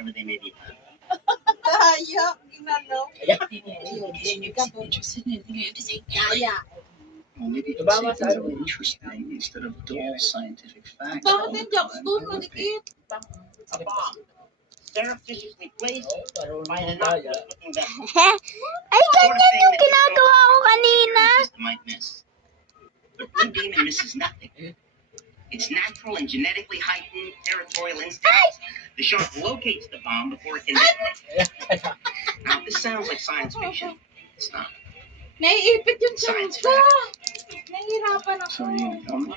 wherever they may be found. Ayak, ginalaw. Interested in anything I have to say? Ayak. Well, maybe you can say things that are interesting instead of dull scientific facts all Bakit the yung jokes time. doon, malikit? A bomb, surreptitiously placed by an Tayo. innocuous-looking vessel. Ay, ganyan yung ginagawa ko kanina. The system might miss. But Blue Demon misses nothing. Its natural and genetically heightened territorial instincts. The shark locates the bomb before it can detonate. Now, this sounds like science fiction. It's not. Naiipit yung tiyan ko. Nahihirapan ako. So are you gonna tell me?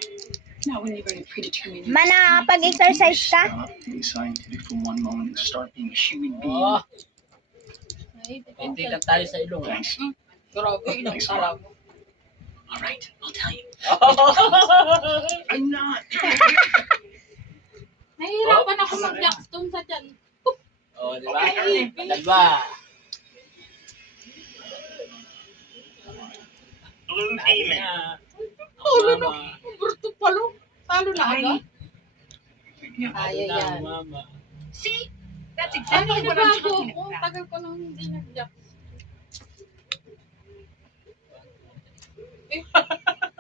Not when you're going to predetermine. Ma, nakakapag-exercise ka? Stop being scientific for one moment and start being a human being. Oh, Naiipit yung hindi tiyan lang tayo sa ilong. Thanks. Grabe, inang sarap. All right, I'll tell you. Oh. I'm not. Nahihirapan ako mag-jokes doon sa tiyan. Oh, di ba? Naiipit. Dalawa. Blue Demon. Talo na. Umberto palo. Talo na agad. Ay, yan. Mama. See? That's Ano exactly what I'm nabago talking ko? about. Tagal ko nang hindi nag-jokes.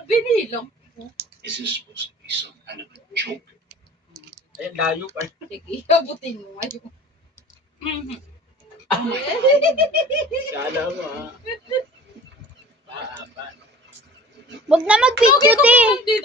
Binilong. Is this supposed to be some kind of a joke? Ayun, layo pa. Sige, abutin mo ngayon. Kala mo, ha? Pa. Huwag na mag-video, te.